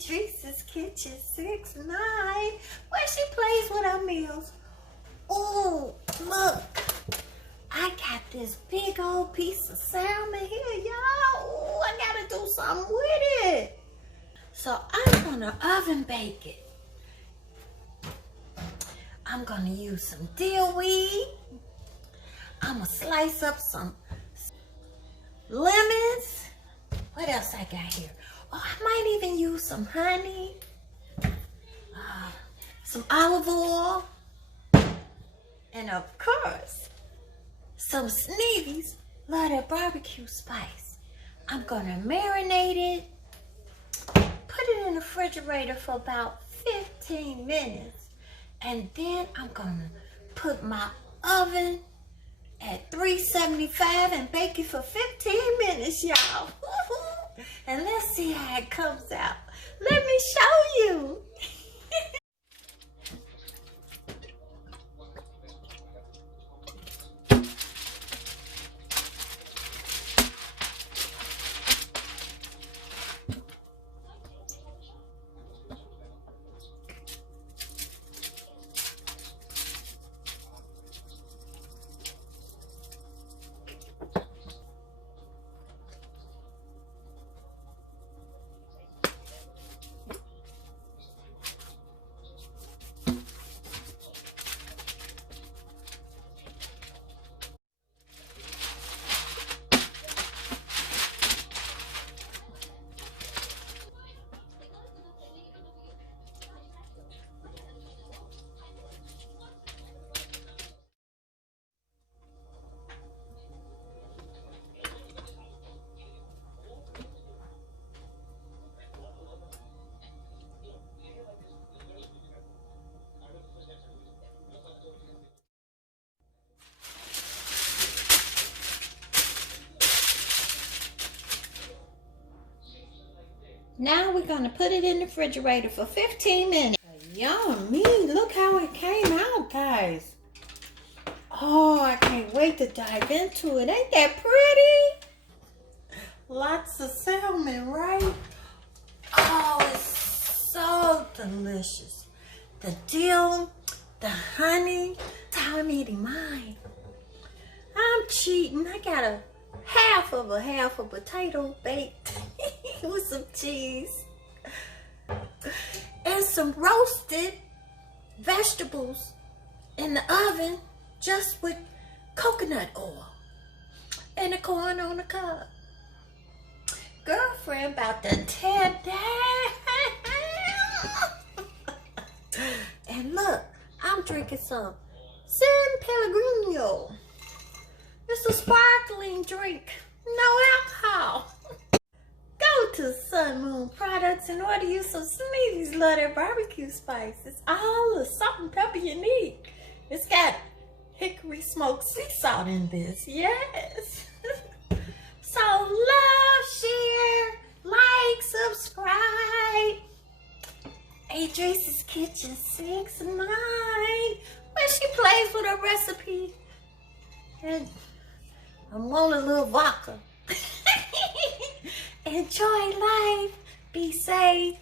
Adriese's Kitchen 6'9", where she plays with her meals. Oh, look. I got this big old piece of salmon here, y'all. Oh, I gotta do something with it. So I'm gonna oven bake it. I'm gonna use some dill weed. I'm gonna slice up some lemons. What else I got here? Oh, I might even use some honey, some olive oil, and of course, some Sneevy's. Love that barbecue spice. I'm gonna marinate it, put it in the refrigerator for about 15 minutes, and then I'm gonna put my oven at 375 and bake it for 15 minutes, y'all. And let's see how it comes out. Let me show you. Now we're gonna put it in the refrigerator for 15 minutes. Yummy, look how it came out, guys. Oh, I can't wait to dive into it. Ain't that pretty? Lots of salmon, right? Oh, it's so delicious. The dill, the honey. That's how I'm eating mine. I'm cheating. I got a half of a potato baked with some cheese and some roasted vegetables in the oven just with coconut oil and the corn on the cob. Girlfriend about to tear down. And look, I'm drinking some San Pellegrino. It's a sparkling drink, no alcohol. Go to Sun Moon Products and order you some Sneevy's. Love their barbecue spice. It's all the salt and pepper you need. It's got hickory smoked sea salt in this, yes. So love, share, like, subscribe. Adriese's Kitchen 6'9", where she plays with her recipe. And I want a little vodka. Enjoy life. Be safe.